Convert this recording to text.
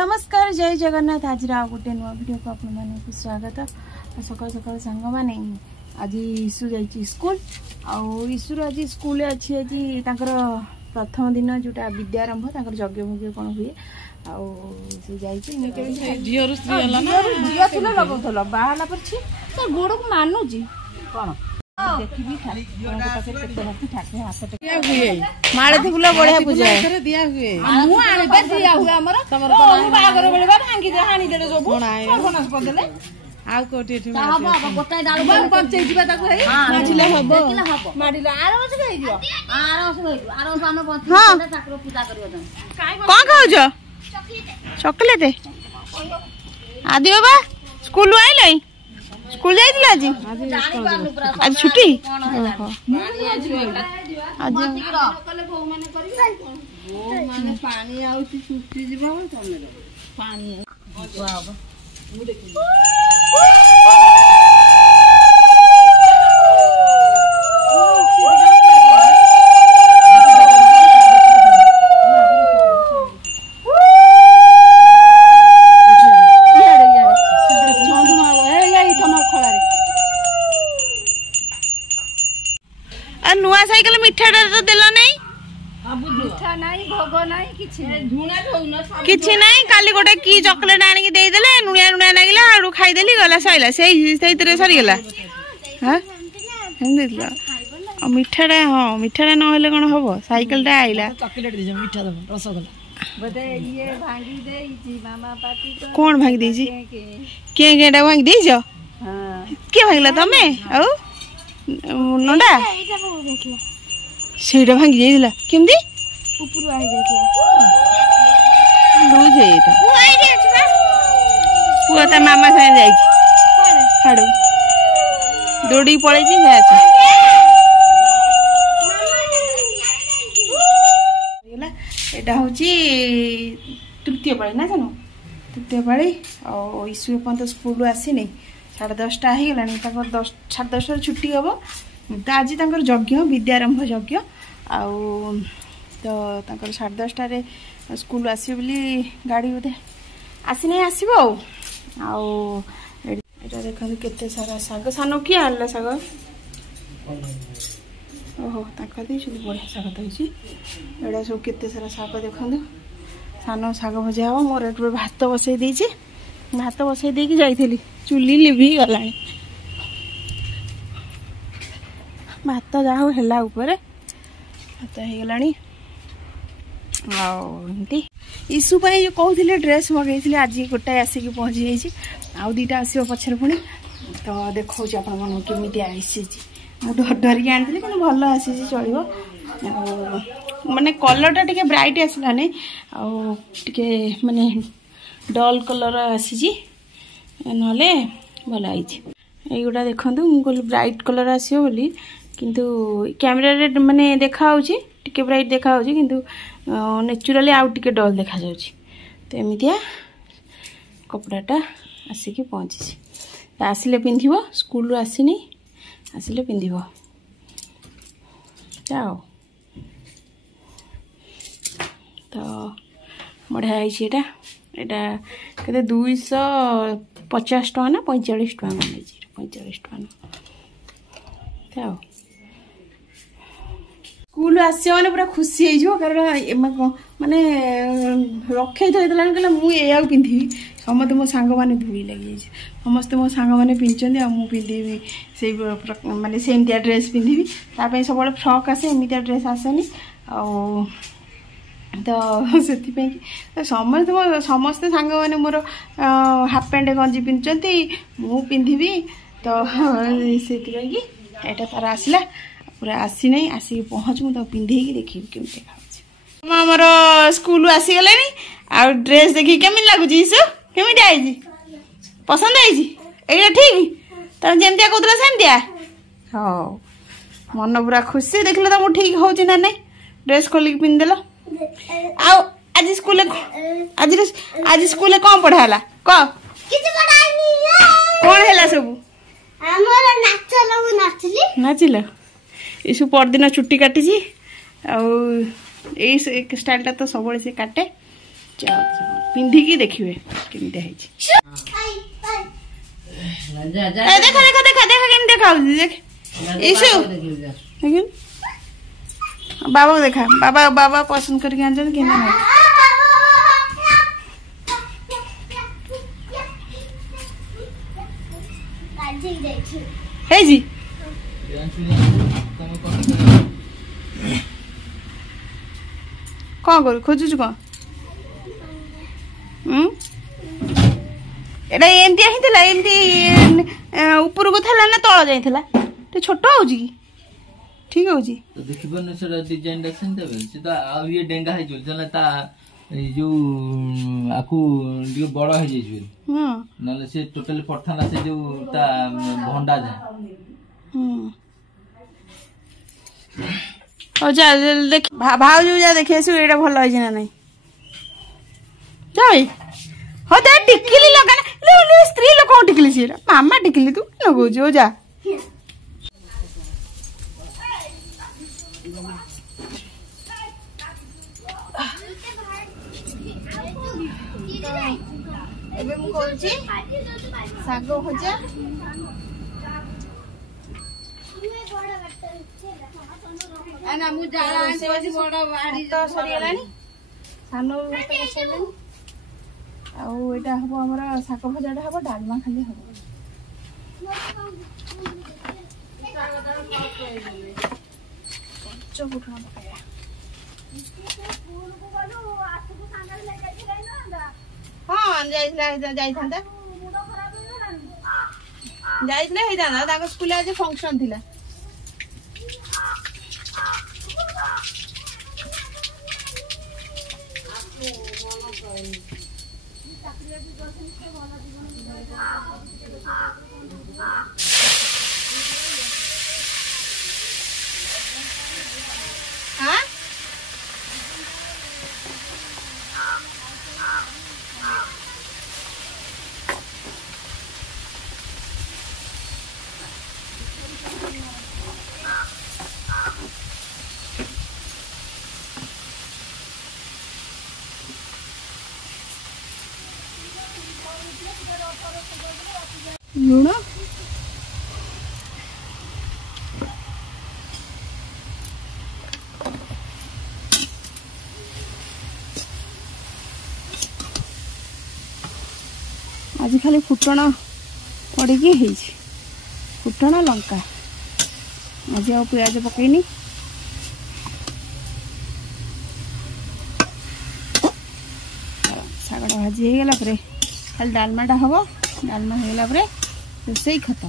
नमस्कार जय जगन्नाथ। आज गोटे नुआ वीडियो को आप स्वागत। सकाल सकाल सांग मैंने आज ईशु जाइए स्कूल आईशुर आज स्कूल अच्छी आज प्रथम दिन जोटा विद्यारंभ यज्ञ भोग्य कौन हुए लगौल बाहर पर गोड़ को मानुची कौन माड़े फूल बढ़िया पूजा दिया हुए चॉकलेट आदि बाबा स्कूल आइल स्कूल जाइए आज छुट्टी नुआ साइकिल मिठा तो देला नहीं मिठा नहीं भोग नहीं किछि नहीं काली गोटे की चॉकलेट आनी के दे देले नुनिया नुनिया लागिला आडू खाई देली गला सइला सेइतरे सरी गेला हां हम देला आ मिठाडा हां मिठाडा न होले कोन होबो साइकिल टा आइला चॉकलेट दे मिठा दे रसगोल्ला बदे ये भांगी देई जी मामा पाटी कोन भांगी देई जी के गेडा भांगी देई जो हां के भांगला तमे औ नंडा सेटा भांगी जाइला केमदी ऊपर आई जाइला लूज है एटा पुआ ता मामा संगे जाई हाडू दौड़ी पड़े छी जाछ एटा होची तृतीय पाळी ना जानो तृतीय पाळी और ईशु पंत स्कूल आसी नहीं 10:30 हो गला 10:30 छुट्टी हम तो आज यज्ञ विद्यारंभ यज्ञ आउ तो 10:30 स्कूल आसी गाड़ी बोधे आसी नहीं आसो आटा देखा केते सारा साग सान किए आनला साग ओहो बढ़िया साग तो एटा सब केते सारा साग देखो सान साग भजा हम मोर भात बसई देछि भात बसई देकी जाइली चुली लिभि गला भात जाऊ है ऊपर भात हो गला आमती ईशु कहते ड्रेस मगई आज गोटाए आसिक पहुँची जाइए आउ दीटा आसो पचर पुणी तो देखा आपण केमी आसी मुझे डरिक आनी कि भल आसी चलो माने कलर टा टे ब्राइट आसलानी आटे माने डल कलर आसी नले भल आई गोटा देखो मुझे ब्राइट कलर आसो बोली किंतु कैमेरा रे माने देखा टिके ब्राइट देखा किंतु नेचुराली आउ टिके डल देखा तो एमतिया कपड़ाटा आसिक पहुँची आसिले पिंधिबो स्कूल आसीनी आसिले पिंधिबो जाओ तो बढ़िया है एटा के 250 टका ना 45 टका माने 45 टका जाओ स्कूल आसी मैंने पूरा खुशी हो कारण माने रखे थोड़ा कहला मुझे पिंधि समस्त मो सांग मैंने धूली लगी समस्त मो सांग मैंने पिंधि पिंधि से माने सेमतिया ड्रेस पिंधि सब फ्रक आसे एमतिया ड्रेस आसेनी तो से समस्ते सांग मैंने मोर हाफ पैंट गंजी पिंधुंट मु पिंधि तो से तार आसला पूरा आसी नहीं आसिक पहुँच मुझे पिंधे देखी केमी देखा आमर स्कूल आसीगले आ ड्रेस देखी केमी लगुच ईशु केमी आई पसंद आई ठीक तुम जमती कहला सेमतिया हाँ मन पूरा खुशी देख तो मुझे ठीक हो ना नहीं ड्रेस खोलिक पिंधदेल आज स्कूल आज स्कूल कौन पढ़ाला कौन है सब नाचिल ईशु परदिन छुट्टी काटी स्टाइल टा तो सब से काटे पिंधिकी देखिए केमिति हैछि देखा देखा देखा देखा केमिति देखा देख इशू देखिन बाबा को देखा बाबा बाबा पसंद करके आंचन के ना है जी कौन कर खोजुछु कौन एटा एमती आहितला एमती ऊपर को थला ना तळ जाइतला ते छोटो होजी की ठीक होजी तो देखिबो न सर डिजाइन देखसन देबे सीधा आ ये डेंगा है जला ता जो आकु जो बड़ है जे नले से टोटली पठाना से जो ता भंडा जा ओ जा देख भाव जो जा देखे सु एटा भलो है ना नहीं जाई हो दे टिकली लगा ले स्त्री लोक टिकली से मामा टिकली तू लगो जो जा एबे मु कहूची सागो भजा आना मु जाला आंटी बसी बड़ बाड़ी तो सरी गेलानी सानो तो बसैलानी आउ एटा हबो हमरा सागो भजाटा हबो डालमा खाली हबो चबुठा पकाया हाँ जाइए स्कूल आज फंक्शन थिला हाँ लुण आज खाली फुटण पड़ी फुटण लंका आज आ पियाज पकईनी सागटा भाजी हो गला खाली डालमाटा हम डालमा हो गला रोसई खत्म।